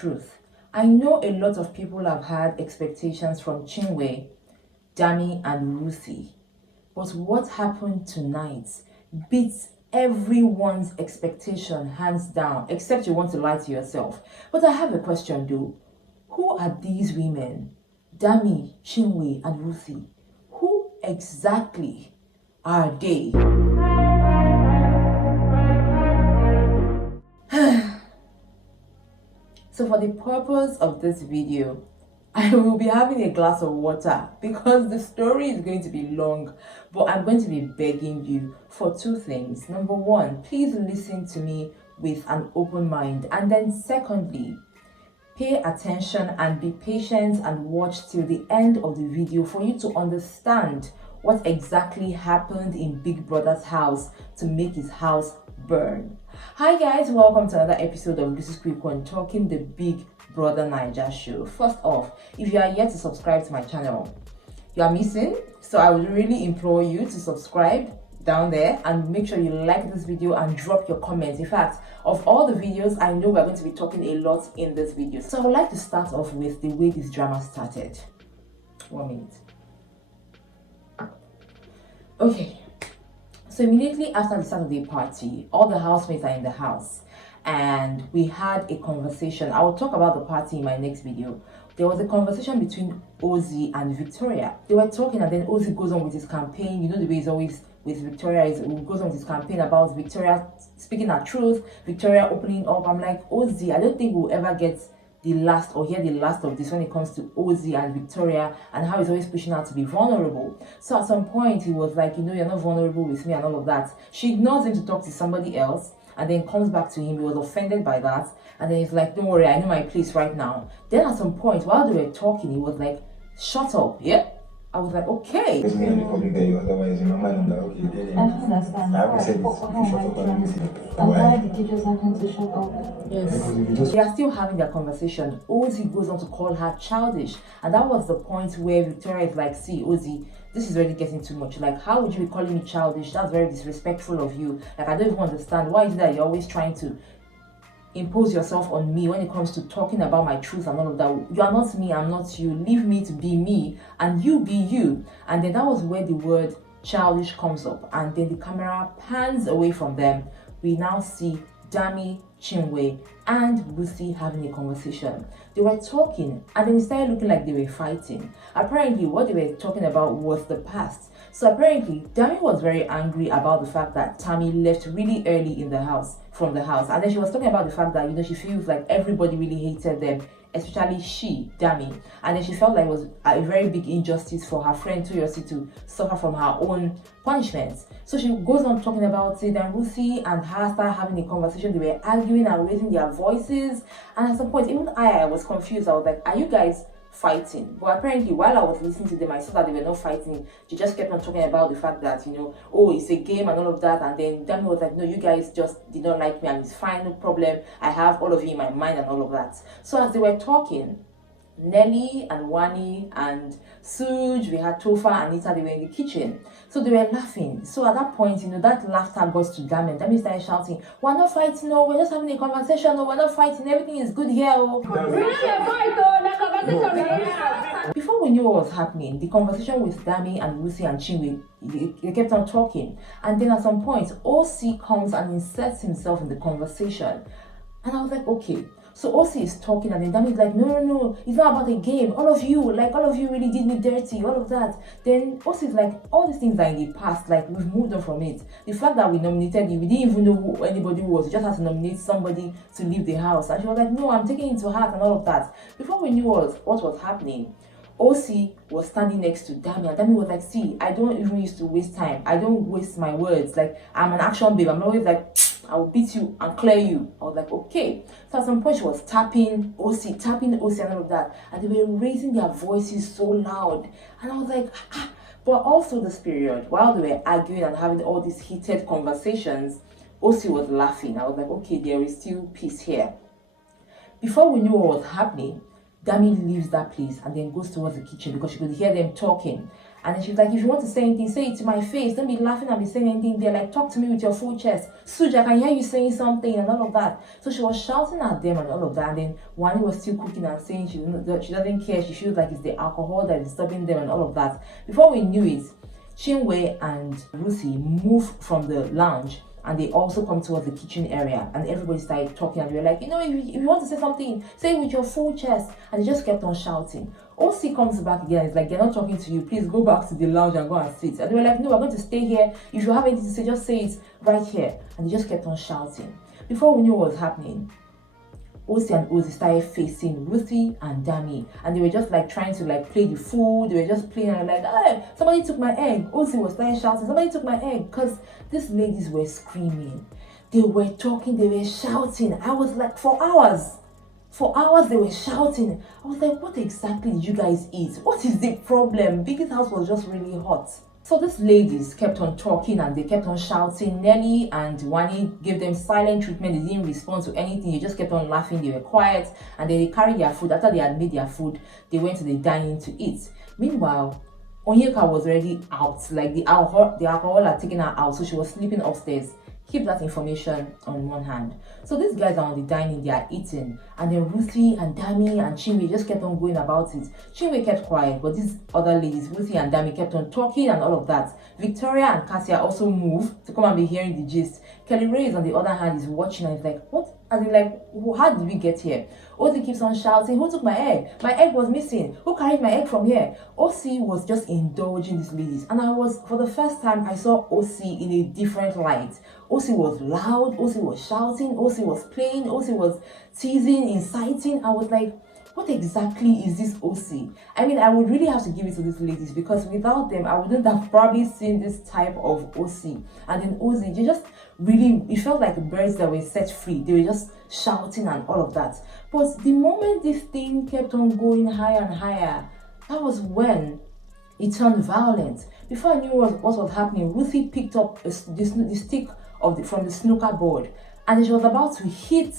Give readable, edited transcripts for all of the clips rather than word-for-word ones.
truth. I know a lot of people have had expectations from Chinwe, Dami and Rhuthee, but what happened tonight beats everyone's expectation hands down, except you want to lie to yourself. But I have a question though. Who are these women? Dami, Chinwe and Rhuthee. Who exactly are they? So for the purpose of this video, I will be having a glass of water because the story is going to be long, but I'm going to be begging you for two things. Number one, please listen to me with an open mind. And then secondly, pay attention and be patient and watch till the end of the video for you to understand what exactly happened in Big Brother's house to make his house burn. Hi guys, welcome to another episode of This Is Quick One, talking the Big Brother Naija show. First off, if you are yet to subscribe to my channel, you are missing, so I would really implore you to subscribe down there and make sure you like this video and drop your comments. In fact, of all the videos, I know we're going to be talking a lot in this video, so I would like to start off with the way this drama started. 1 minute. Okay, so immediately after the Saturday party, all the housemates are in the house and we had a conversation. I will talk about the party in my next video. There was a conversation between Ozee and Victoria. They were talking and then Ozee goes on with his campaign. You know the way he's always with Victoria, he goes on with his campaign about Victoria speaking her truth, Victoria opening up. I'm like, Ozee, I don't think we'll ever get the last or hear the last of this when it comes to Ozee and Victoria and how he's always pushing her to be vulnerable. So at some point he was like, you know, you're not vulnerable with me and all of that. She ignores him to talk to somebody else and then comes back to him. He was offended by that and then he's like, don't worry, I know my place right now. Then at some point while they were talking, he was like, shut up, yeah? I was like, okay. I don't understand. Why did you just have him to shut up? Yes. They are still having their conversation. Ozee goes on to call her childish. And that was the point where Victoria is like, see, Ozee, this is really getting too much. Like, how would you be calling me childish? That's very disrespectful of you. Like, I don't even understand. Why is it that you're always trying to impose yourself on me when it comes to talking about my truth and all of that? You are not me, I'm not you. Leave me to be me and you be you. And then that was where the word childish comes up, and then the camera pans away from them. We now see Dami, Chinwe and Rhuthee having a conversation. They were talking and then it started looking like they were fighting. Apparently what they were talking about was the past. So apparently Dami was very angry about the fact that Tammy left really early in the house, from the house, and then she was talking about the fact that, you know, she feels like everybody really hated them, especially she, Dami, and then she felt like it was a very big injustice for her friend Ocee to suffer from her own punishments. So she goes on talking about it, and Rhuthee and her start having a conversation. They were arguing and raising their voices, and at some point even I was confused. I was like, are you guys fighting? But apparently while I was listening to them, I saw that they were not fighting. She just kept on talking about the fact that, you know, oh, it's a game and all of that. And then Dami was like, no, you guys just did not like me and it's fine, no problem, I have all of you in my mind and all of that. So as they were talking, Nelly and Wanni and Suj, we had Tofa and Anita, they were in the kitchen. So they were laughing. So at that point, you know, that laughter got to Dami. Dami started shouting, we're not fighting, no, we're just having a conversation, no, we're not fighting, everything is good here. Oh. Before we knew what was happening, the conversation with Dami and Rhuthee and Chinwe, they kept on talking. And then at some point, Ocee comes and inserts himself in the conversation. And I was like, okay. So Ocee is talking and then Dami is like, no, it's not about a game. All of you really did me dirty, all of that. Then Ocee is like, all these things are in the past, like we've moved on from it. The fact that we nominated you, we didn't even know who anybody was. We just had to nominate somebody to leave the house. And she was like, no, I'm taking it to heart and all of that. Before we knew what was happening, Ocee was standing next to Dami and Dami was like, see, I don't even used to waste time. I don't waste my words. Like, I'm an action babe. I'm always like, I will beat you and clear you. I was like, okay. So at some point she was tapping Ocee and all of that. And they were raising their voices so loud. And I was like, ah. But also this period, while they were arguing and having all these heated conversations, Ocee was laughing. I was like, okay, there is still peace here. Before we knew what was happening, Dami leaves that place and then goes towards the kitchen because she could hear them talking. And then she's like, if you want to say anything, say it to my face. Don't be laughing and be saying anything there. Like, talk to me with your full chest. Suja, I can hear you saying something and all of that. So she was shouting at them and all of that. And then Wanni was still cooking and saying she doesn't care. She feels like it's the alcohol that is disturbing them and all of that. Before we knew it, Chinwe and Rhuthee moved from the lounge and they also come towards the kitchen area, and everybody started talking and they were like, if you want to say something, say it with your full chest. And they just kept on shouting. Ocee comes back again. It's like, they're not talking to you, please go back to the lounge and go and sit. And they were like, no, we're going to stay here. If you have anything to say, just say it right here. And they just kept on shouting. Before we knew what was happening, Ocee and Ozee started facing Rhuthee and Dami, and they were just like trying to like play the fool. They were just playing and like, hey, somebody took my egg. Ocee was starting shouting, somebody took my egg, because these ladies were screaming, they were talking, they were shouting. I was like, for hours they were shouting. I was like, what exactly did you guys eat? What is the problem? Biggie's house was just really hot. So these ladies kept on talking and they kept on shouting. Nelly and Wanni gave them silent treatment. They didn't respond to anything. They just kept on laughing. They were quiet. And then they carried their food. After they had made their food, they went to the dining to eat. Meanwhile, Onyeka was already out. Like the alcohol had taken her out. So she was sleeping upstairs. Keep that information on one hand. So these guys are on the dining, they are eating, and then Rhuthee and Dami and Chinwe just kept on going about it. Chinwe kept quiet, but these other ladies, Rhuthee and Dami, kept on talking and all of that. Victoria and Cassia also moved to come and be hearing the gist. Kelly Reyes, on the other hand, is watching and is like, what? And they're like, how did we get here? Ozee keeps on shouting, who took my egg? My egg was missing. Who carried my egg from here? Ocee was just indulging these ladies. And for the first time, I saw Ocee in a different light. Ocee was loud, Ocee was shouting, Ocee was playing, Ocee was teasing, inciting. I was like, what exactly is this Ocee? I mean, I would really have to give it to these ladies, because without them, I wouldn't have probably seen this type of Ocee. And then Ozee, they just really, it felt like birds that were set free. They were just shouting and all of that. But the moment this thing kept on going higher and higher, that was when it turned violent. Before I knew what was happening, Rhuthee picked up the stick from the snooker board, and she was about to hit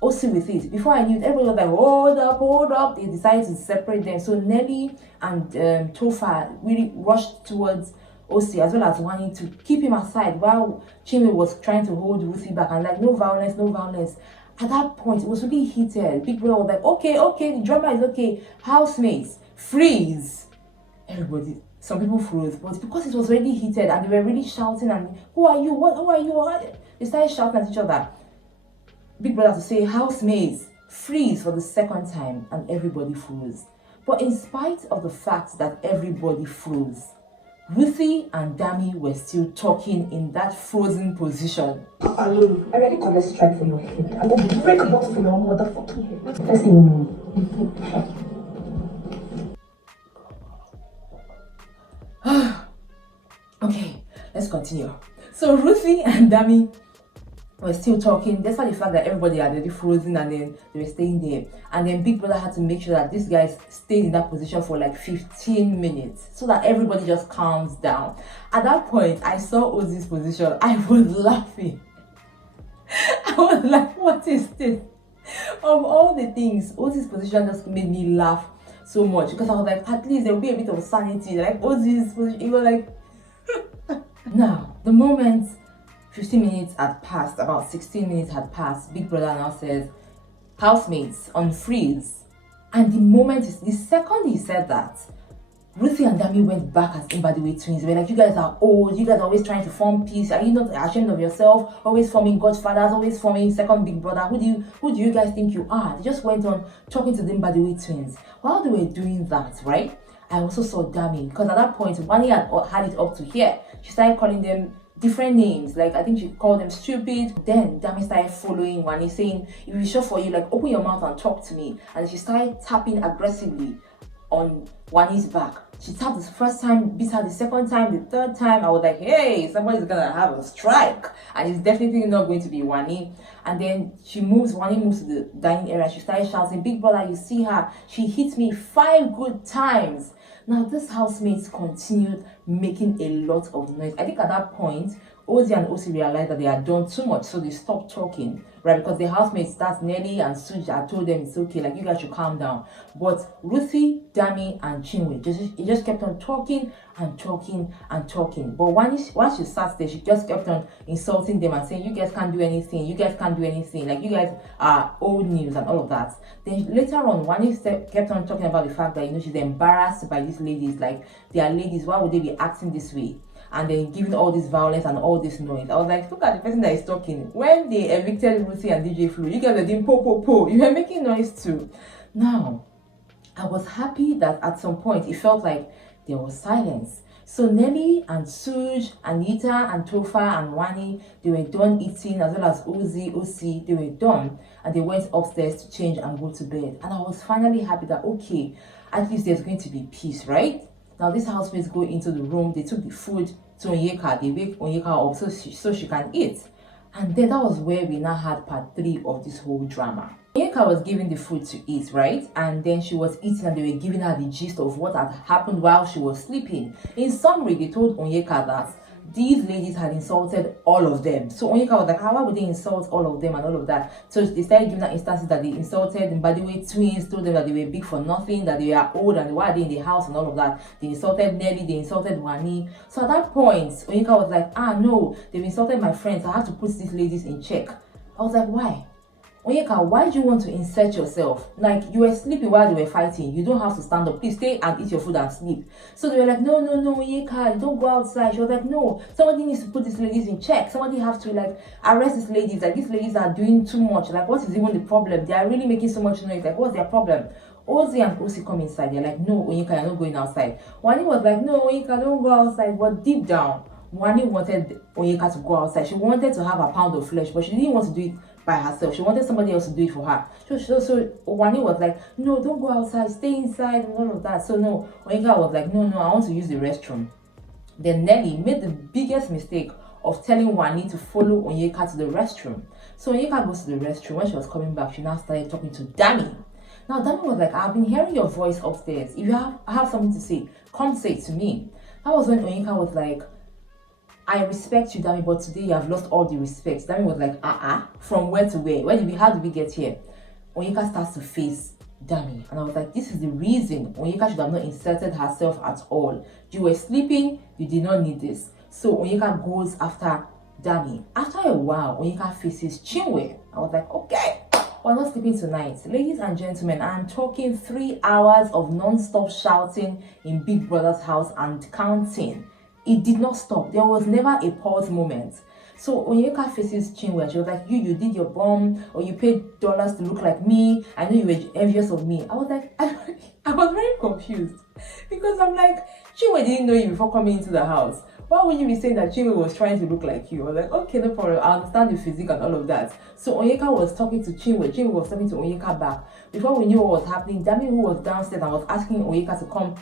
Ocee with it. Before I knew it, everybody was like, hold up. They decided to separate them. So Nelly and Tofa really rushed towards Ocee, as well as Wanni, to keep him aside, while Chinwe was trying to hold Rhuthee back and like, no violence, no violence. At that point, it was really heated. Big brother was like, okay, the drama is okay. Housemates, freeze. Everybody, some people froze, but because it was already heated and they were really shouting and, who are you? Who are you? They started shouting at each other. Big brother to say, housemates, freeze, for the second time, and everybody froze. But in spite of the fact that everybody froze, Rhuthee and Dami were still talking in that frozen position. I already got a strike for your head. I'm going to break a bottle for your motherfucking head. Let's see you. Okay, let's continue. So Rhuthee and Dami were still talking, despite the fact that everybody had already frozen and then they were staying there. And then Big Brother had to make sure that these guys stayed in that position for like 15 minutes so that everybody just calms down. At that point, I saw Ozee's position. I was laughing. I was like, what is this? Of all the things, Ozee's position just made me laugh so much, because I was like, at least there will be a bit of sanity. Like Ozee's position, it was like... Now, the moment 15 minutes had passed, about 16 minutes had passed, Big Brother now says, housemates, unfreeze. And the second he said that, Rhuthee and Dami went back as Imbadiwe twins. They were like, you guys are old, you guys are always trying to form peace. Are you not ashamed of yourself? Always forming godfathers, always forming second Big Brother. Who do you guys think you are? They just went on talking to the Imbadiwe twins. While they were doing that, right, I also saw Dami, because at that point, Wanni had it up to here. She started calling them different names, like I think she called them stupid. Then Dami started following Wanni, saying, if it's sure for you, like open your mouth and talk to me. And she started tapping aggressively on Wanni's back. She tapped the first time, beat her the second time, the third time. I was like, hey, somebody's gonna have a strike, and it's definitely not going to be Wanni. And then Wanni moves to the dining area. She started shouting, Big Brother, you see her, she hit me 5 good times. Now, these housemates continued making a lot of noise. I think at that point, Ozee and Ocee realized that they had done too much, so they stopped talking, right? Because the housemates, that's Nelly and Suj, had told them it's okay, like you guys should calm down. But Rhuthee, Dami, and Chinwe just kept on talking and talking and talking. But while she sat there, she just kept on insulting them and saying, "You guys can't do anything. You guys can't do anything. Like you guys are old news and all of that." Then later on, Wanni kept on talking about the fact that she's embarrassed by these ladies. Like they are ladies. Why would they be acting this way? And then giving all this violence and all this noise. I was like, look at the person that is talking. When they evicted Rhuthee and DJ Flo, you guys are doing po po po. You were making noise too. Now, I was happy that at some point it felt like there was silence. So Nelly and Suj, Anita and Tofa and Wanni, they were done eating, as well as Ozee, Ocee, they were done. And they went upstairs to change and go to bed. And I was finally happy that, okay, at least there's going to be peace, right? Now these housemates go into the room, they took the food to Onyeka, they wake Onyeka up so she can eat. And then that was where we now had part 3 of this whole drama. Onyeka was given the food to eat, right? And then she was eating and they were giving her the gist of what had happened while she was sleeping. In summary, they told Onyeka that these ladies had insulted all of them. So Onyeka was like, how would they insult all of them and all of that? So they started giving her instances that they insulted the Badiwe twins, told them that they were big for nothing, that they are old and why are they in the house and all of that. They insulted Nelly, they insulted Wanni. So at that point, Onyeka was like, no, they've insulted my friends. I have to put these ladies in check. I was like, why? Onyeka, why do you want to insert yourself? Like, you were sleeping while they were fighting. You don't have to stand up. Please stay and eat your food and sleep. So they were like, no, Onyeka, don't go outside. She was like, no, somebody needs to put these ladies in check. Somebody has to, like, arrest these ladies. Like, these ladies are doing too much. Like, what is even the problem? They are really making so much noise. Like, what's their problem? Ozee and Ocee come inside. They're like, no, Onyeka, you're not going outside. Wanni was like, no, Onyeka, don't go outside. But deep down, Wanni wanted Onyeka to go outside. She wanted to have a pound of flesh, but she didn't want to do it by herself. She wanted somebody else to do it for her. So Wanni was like, no, don't go outside, stay inside and all of that. So no, Onyeka was like, no, I want to use the restroom. Then Nelly made the biggest mistake of telling Wanni to follow Onyeka to the restroom. So Onyeka goes to the restroom. When she was coming back, she now started talking to Dami. Now Dami was like, I've been hearing your voice upstairs. If you have something to say, come say it to me. That was when Onyeka was like, I respect you, Dami, but today you have lost all the respect. Dami was like, from where to where? How did we get here? Onyeka starts to face Dami. And I was like, this is the reason Onyeka should have not inserted herself at all. You were sleeping, you did not need this. So Onyeka goes after Dami. After a while, Onyeka faces Chinwe. I was like, okay, we're not sleeping tonight. Ladies and gentlemen, I'm talking 3 hours of non-stop shouting in Big Brother's house and counting. It did not stop. There was never a pause moment. So Onyeka faces Chinwe. She was like, you did your bomb, or you paid dollars to look like me. I know you were envious of me. I was like, I was very confused. Because I'm like, Chinwe didn't know you before coming into the house. Why would you be saying that Chinwe was trying to look like you? I was like, okay, no problem. I understand the physique and all of that. So Onyeka was talking to Chinwe. Chinwe was talking to Onyeka back. Before we knew what was happening, Dami, who was downstairs and was asking Onyeka to come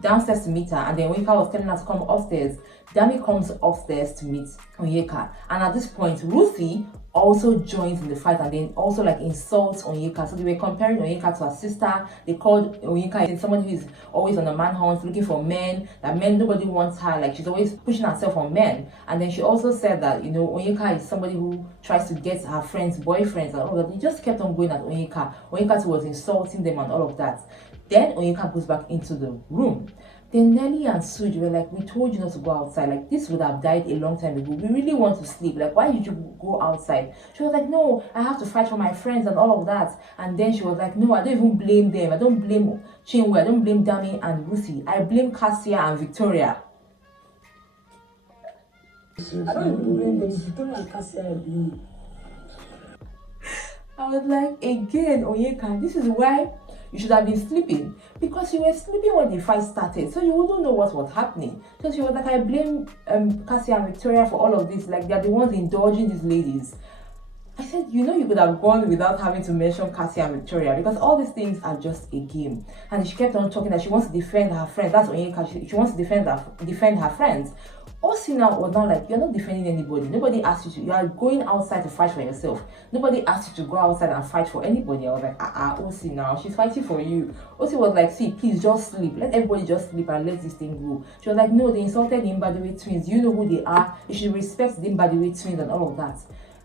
downstairs to meet her, and then Onyeka was telling her to come upstairs. Dami comes upstairs to meet Onyeka, and at this point Rhuthee also joins in the fight and then also like insults Onyeka. So they were comparing Onyeka to her sister. They called Onyeka somebody who is always on a manhunt looking for men, that men, nobody wants her, like she's always pushing herself on men. And then she also said that Onyeka is somebody who tries to get her friends boyfriends and all that. They just kept on going at Onyeka. Onyeka was insulting them and all of that. Then Onyeka goes back into the room. Then Nelly and Suj were like, we told you not to go outside. Like, this would have died a long time ago. We really want to sleep. Like, why did you go outside? She was like, no, I have to fight for my friends and all of that. And then she was like, no, I don't even blame them. I don't blame Chinwe. I don't blame Dami and Rhuthee. I blame Cassia and Victoria. I don't even blame them. Victoria and Cassia, I blame. I was like, again, Onyeka, this is why you should have been sleeping, because you were sleeping when the fight started, so you wouldn't know what was happening. So she was like, I blame Cassia and Victoria for all of this, like they're the ones indulging these ladies. I said, you could have gone without having to mention Cassia and Victoria, because all these things are just a game. And she kept on talking that she wants to defend her friends. That's Onyeka. She wants to defend her friends. Ocee now was now like, you're not defending anybody. Nobody asked you to. You are going outside to fight for yourself. Nobody asked you to go outside and fight for anybody. I was like, Ocee now, she's fighting for you. Ocee was like, see, please just sleep. Let everybody just sleep and let this thing go. She was like, no, they insulted the Mbadiwe twins. You know who they are. You should respect the Mbadiwe twins and all of that.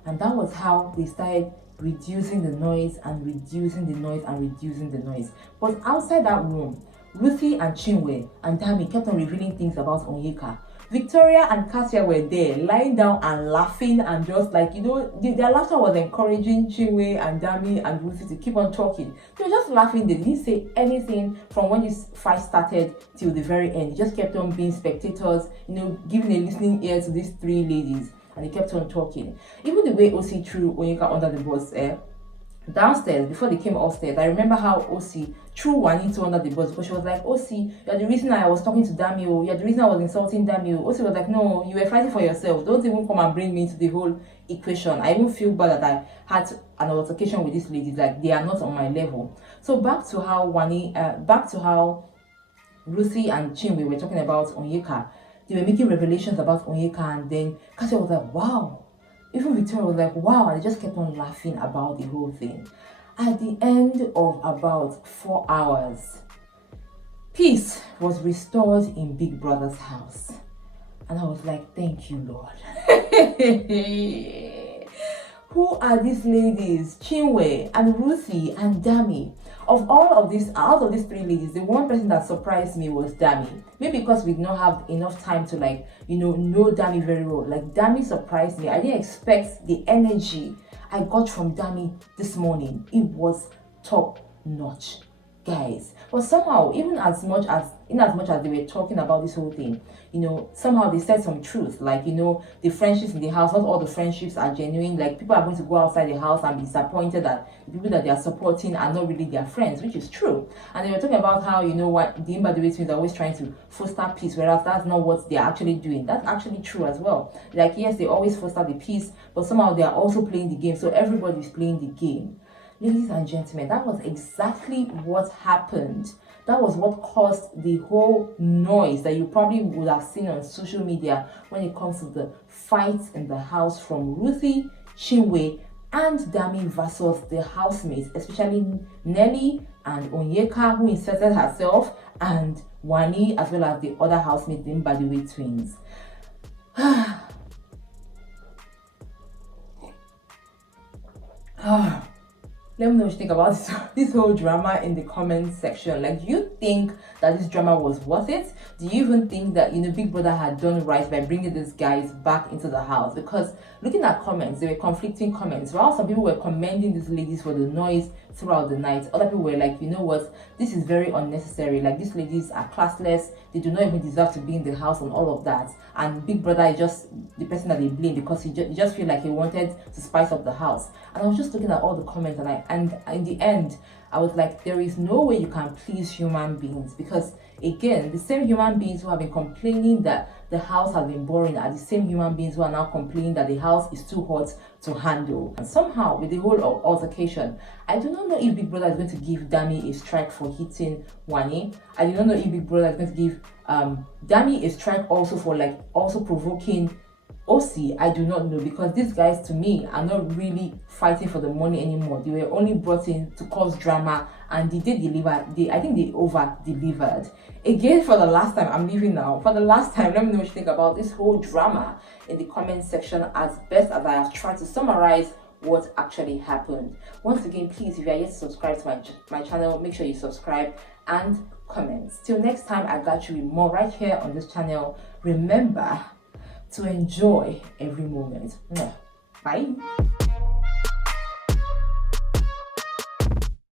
And that was how they started reducing the noise and reducing the noise and reducing the noise. But outside that room, Rhuthee and Chinwe and Dami kept on revealing things about Onyeka. Victoria and Katia were there, lying down and laughing, and just like, you know, their laughter was encouraging Chinwe and Dami and Rhuthee to keep on talking. They were just laughing. They didn't say anything from when this fight started till the very end. They just kept on being spectators, you know, giving a listening ear to these three ladies, and they kept on talking. Even the way Ocee threw Onyeka under the bus, downstairs before they came upstairs, I remember how Ocee threw Wanni under the bus because she was like, Ocee, you're the reason I was talking to Dami, you're the reason I was insulting Dami. Ocee was like, no, you were fighting for yourself. Don't even come and bring me into the whole equation. I even feel bad that I had an altercation with these ladies, like they are not on my level. So back to how Rhuthee and Chinwe were talking about Onyeka. They were making revelations about Onyeka, and then Katia was like, wow. Even Victoria was like, wow, and they just kept on laughing about the whole thing. At the end of about 4 hours, peace was restored in Big Brother's house. And I was like, thank you, Lord. Who are these ladies? Chinwe and Rhuthee and Dami. Of all of these, out of these three ladies, the one person that surprised me was Dami. Maybe because we did not have enough time to, like, you know Dami very well. Like, Dami surprised me. I didn't expect the energy I got from Dami this morning. It was top notch, guys. But somehow, in as much as they were talking about this whole thing, you know, somehow they said some truth. Like, you know, the friendships in the house, not all the friendships are genuine. Like, people are going to go outside the house and be disappointed that the people that they are supporting are not really their friends, which is true. And they were talking about how, you know, what the Mbadiwe twins are always trying to foster peace, whereas that's not what they're actually doing. That's actually true as well. Like, yes, they always foster the peace, but somehow they are also playing the game. So everybody's playing the game. Ladies and gentlemen, that was exactly what happened. That was what caused the whole noise that you probably would have seen on social media when it comes to the fights in the house from Rhuthee, Chinwe, and Dami versus the housemates, especially Nelly and Onyeka, who inserted herself, and Wanni, as well as the other housemates, the Mbadiwe twins. Let me know what you think about this whole drama in the comment section. Like, do you think that this drama was worth it? Do you even think that, you know, Big Brother had done right by bringing these guys back into the house? Because looking at comments, there were conflicting comments. While some people were commending these ladies for the noise throughout the night, other people were like, you know what, this is very unnecessary. Like, these ladies are classless. They do not even deserve to be in the house and all of that. And Big Brother is just the person that they blame because he just feel like he wanted to spice up the house. And I was just looking at all the comments, and in the end, I was like, there is no way you can please human beings, because again, the same human beings who have been complaining that the house has been boring are the same human beings who are now complaining that the house is too hot to handle. And somehow, with the whole altercation, I do not know if Big Brother is going to give Dami a strike for hitting Wanni. I do not know if Big Brother is going to give Dami a strike also for, like, also provoking Ocee. I do not know, because these guys, to me, are not really fighting for the money anymore. They were only brought in to cause drama, and they did deliver. I think they over-delivered. Again, for the last time, I'm leaving now. For the last time, let me know what you think about this whole drama in the comment section, as best as I have tried to summarize what actually happened. Once again, please, if you are yet to subscribe to my channel, make sure you subscribe and comment. Till next time, I got you with more right here on this channel. Remember to enjoy every moment. Bye.